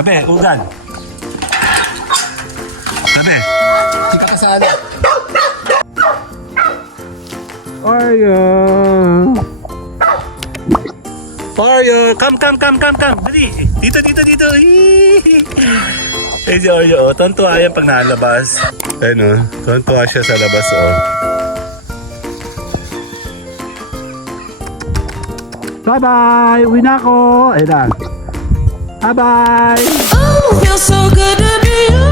Tabi, ugan. Tabi. Hindi ka kasali. Oreo. Oreo. Come. Dali. Dito. Eh, si Oreo, tontuwa yan pag nalabas. Ayun, tontuwa siya sa labas, Bye-bye! Uwi na ako! Ayun na. Bye-bye! Oh, feels so good to be you.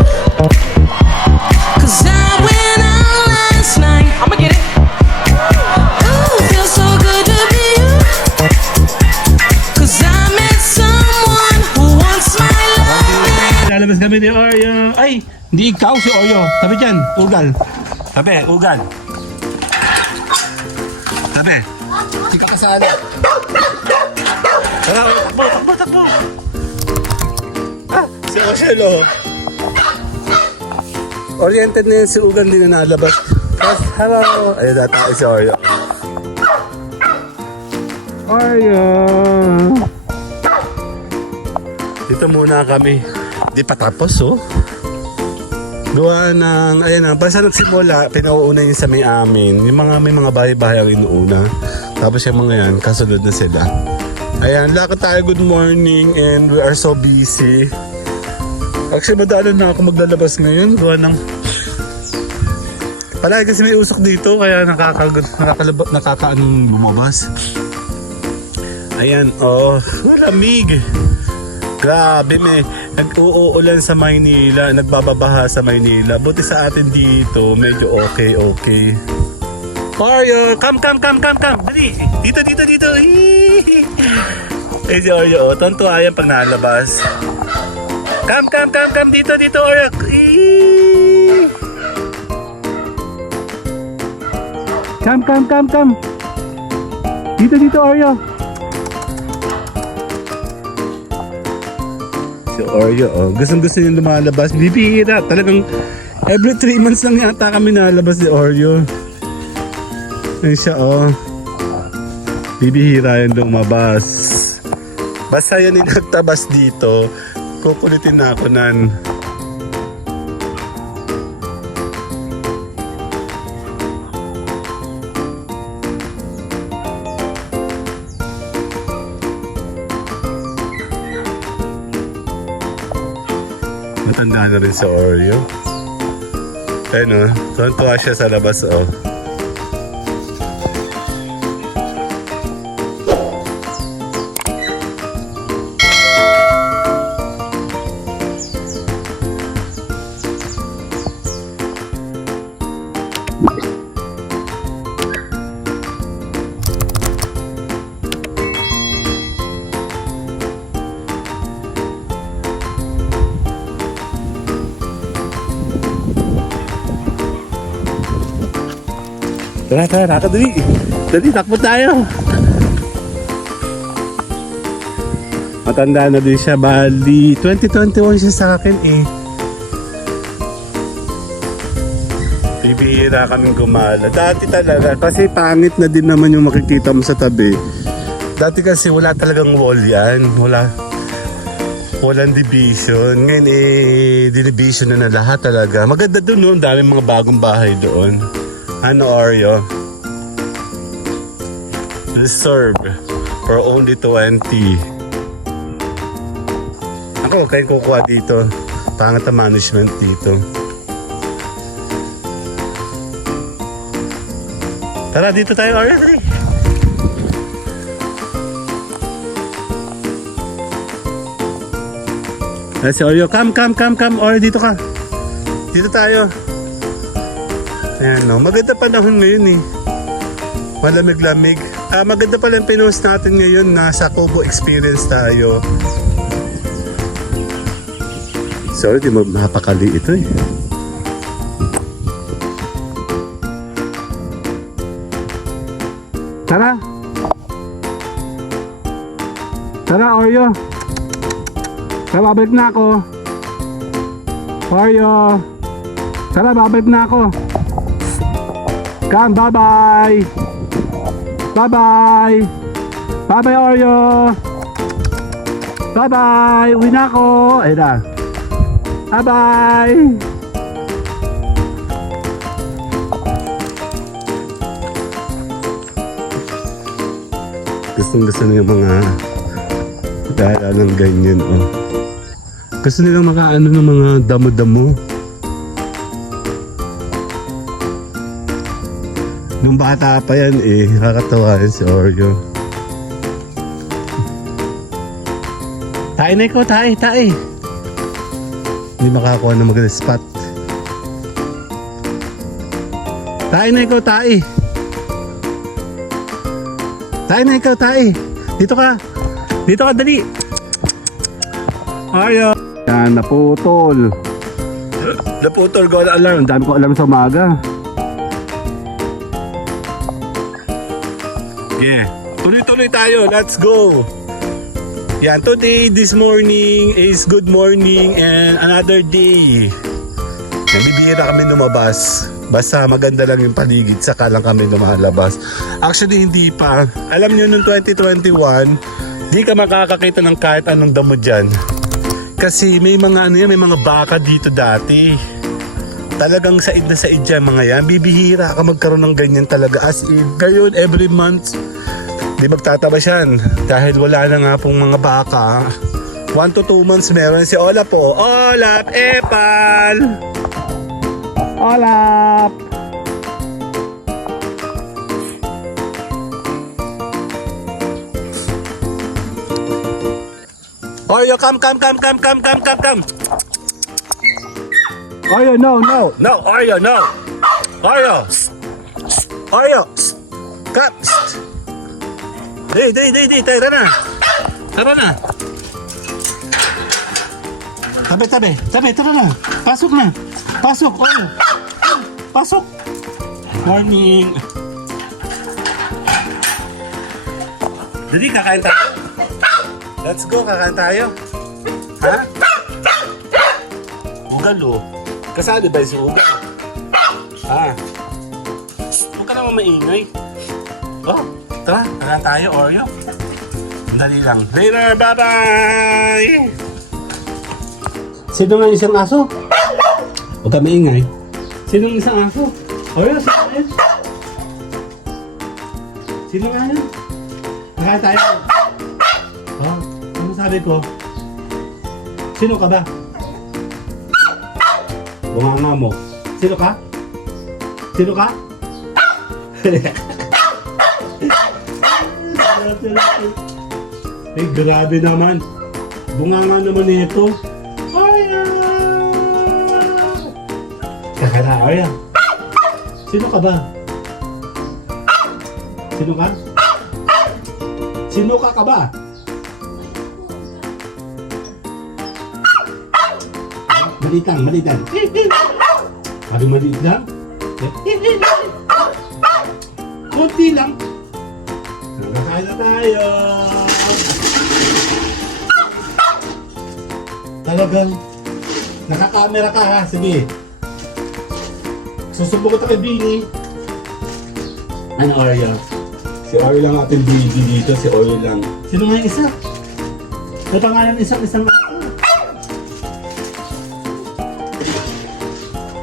'Cause I went out last night. I'ma get it. Oh, feels so good to be you. 'Cause I met someone who wants my love. Lalabas kami ni Oreo. Ay! Hindi ikaw si Oreo. Tabi dyan. Ugal. Tabi, ugal. Tabi. Hindi ka kasali. Tara, takbo. Ah, si Oshelo. Oriented na yun si Ugan, din na nalabas. Yes, hello. Ayun na tayo si Oreo. Oreo. Dito muna kami. Di pa tapos, Gawa ng, ayan na, basta nagsimula, pinauuna yun sa may amin. May mga bahay-bahay ang inuuna. Tapos yung mga yan, kasunod na sila. Ayan, lakad tayo, good morning, and we are so busy. Actually, madalo na ako maglalabas ngayon. Gawa ng, palagi kasi may usok dito, kaya nakakaanong lumabas. Ayan, lamig. Grabe, nag-uulan sa Maynila, nagbababaha sa Maynila. Buti sa atin dito, medyo okay. Oreo, come. Dali. Dito. Eh, si Oreo, tontuwa yan pag nalabas. Come. Dito, Oreo. Come. Dito, Oreo. Si Oreo, Gustong-gusto niya lumalabas. Bibihira. Talagang every 3 months lang yata kami nalabas ni Oreo. Ayun siya, Bibihira yan lumabas. Basta yan yung nagtabas dito, kukulitin na ako nan. Matanda na rin si Oreo. Ayun, tuwan-tuwa siya sa labas, Tara, dali, takbo tayo. Matanda na din siya, bali 2021 siya sa akin Bibihira kaming gumala. Dati talaga, kasi pangit na din naman yung makikita mo sa tabi. Dati kasi wala talagang wall yan. Walang division. Ngayon dinivision na lahat talaga. Maganda doon, no? Ang daming mga bagong bahay doon. Ano, Oreo? Reserve for only 20. Ako, kayo kukuha dito. Pangat ang management dito. Tara, dito tayo, Oreo. Ay, si Oreo, come. Oreo, dito ka. Dito tayo. Ayan, no? Maganda panahon ngayon Malamig-lamig. Maganda pala yung pinost natin ngayon. Nasa Kubo experience tayo. Sorry, di mo mapakali ito Tara, Oreo. Tara, babalik na ako. Oreo. Tara, babalik na ako. Come, bye-bye. Bye-bye. Bye-bye, Oreo. Bye-bye! Uwi na ako! Ayun na. Bye-bye! Gustong-gusto na yung mga dala ng ganyan, oh. Gusto nilang makaano ng mga damo-damo. Nung bata pa yan eh, nakakatawa yan si Oreo. Tayo na ikaw, tayo. Hindi makakuha ng maganda spot. Tayo na ikaw, tayo. Tayo na ikaw, tayo. Dito ka, dali. Oreo. Yan, naputol. Naputol ko na alarm. Ang dami ko alarm sa umaga. Yeah. Tuloy-tuloy tayo. Let's go. Yan. Today, this morning is good morning and another day. Bibihira kami lumabas. Basta maganda lang yung paligid, saka lang kami lumalabas. Actually, hindi pa. Alam nyo, noong 2021, di ka makakakita ng kahit anong damo dyan. Kasi may mga may mga baka dito dati. Talagang said na said dyan mga yan. Bibihira ka magkaroon ng ganyan talaga. As in, ngayon every month, di magtataba siyan. Dahil wala na nga pong mga baka. 1 to 2 months meron si Olap po. Olap, Epal! Olap! Oreo, come. Oreo, no. Oreo, no. Oreo. Come. Di. Tara na. Tara na. Tabi, tara na. Pasok na. Pasok, Oreo. Pasok. Morning. Dali, kakain tayo. Let's go, kakain tayo. Ha? Ugal, oh. Kasali ba si Ugal? Ha? Huwag ka naman maingay. Oh, tara, kakain tayo, Oreo. Dali lang. Later, bye-bye! Sino nga isang aso? Huwag ka maingay. Sino nga isang aso? Oreo, sino nga yun? Sino nga yun? Kakain tayo. Oh, ano sabi ko? Sino ka ba? Bunganga mo. Sino ka? Eh, grabe naman. Bunganga naman nito. Oreo! Kakara, Oreo. Sino ka ba? Sino ka ba? Malitan. Maliit lang? Kunti lang. Nakakain na tayo. Talagang nakakamera ka ha. Sige. Susubok ko kay Bini. Ano, Oreo? Si Oreo lang ating baby dito. Si Oreo lang. Sino nga yung isa? May pangalan isang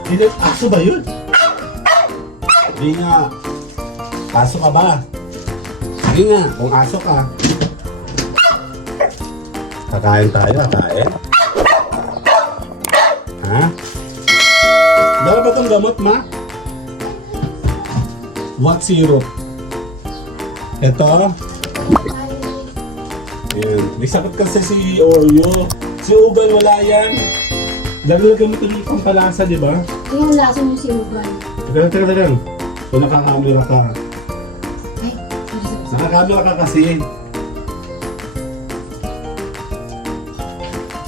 Hindi, aso ba yun? Hindi nga. Aso ka ba? Hindi nga, kung aso ka. Kakain tayo, kakain. Ha? Dala ba itong gamot, ma? What syrup? Ito? Ayan. May sakit kasi si Oreo. Si Ugal wala yan. Lalagyan mo ito ng pampalasa, di ba? Yung lasa mo si Ugal. Teka. Kung nakakamera ka. Ay, sorry. Nakakamera ka kasi.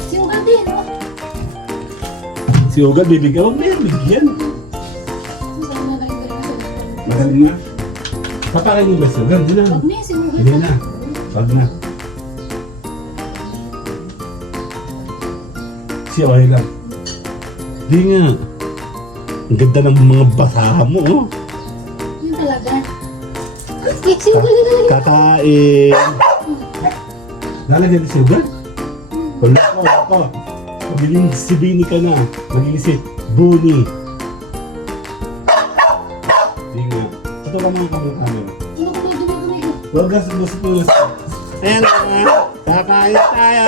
Si Ugal din, oh. Si Ugal, bibigyan. Huwag na yan, bigyan. Magaling na. Papakain yung best. Hindi na. Huwag na yan, si Ugal. Hindi na. Huwag na. Si Oreo lang. Di nga. Ang ganda ng mga basahan mo, oh. Yun talaga. Si Ugal na talaga. Kakain. Lalagyan ko si Ugal? Wala ko. Magiging si Bini ka na. Magiging si Buni. Hindi nga. Ito ka mga kamukha mo. Ano ko dumi ko? Huwag ka sa ayan na. Kakain tayo.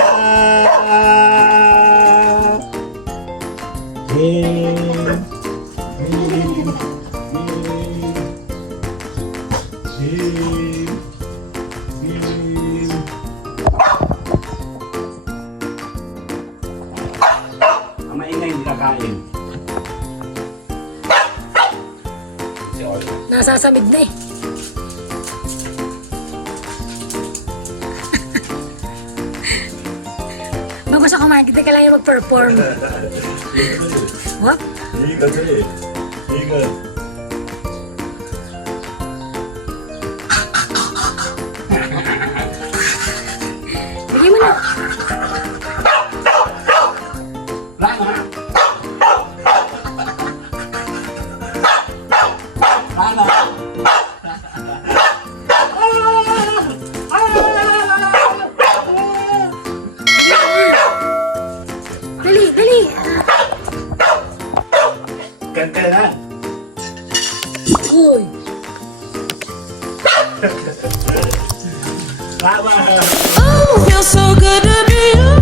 Yeah. Ang maingay, hindi kakain. Nasasamid na eh. Bago siya kumain, kita ka lang yung mag-perform. What? Hindi ka dali. Hindi ka. Bigyan mo na. Rana! Rana! Dali, dali. Kanta na! Uy. Rama! Oh, feels so good to be you.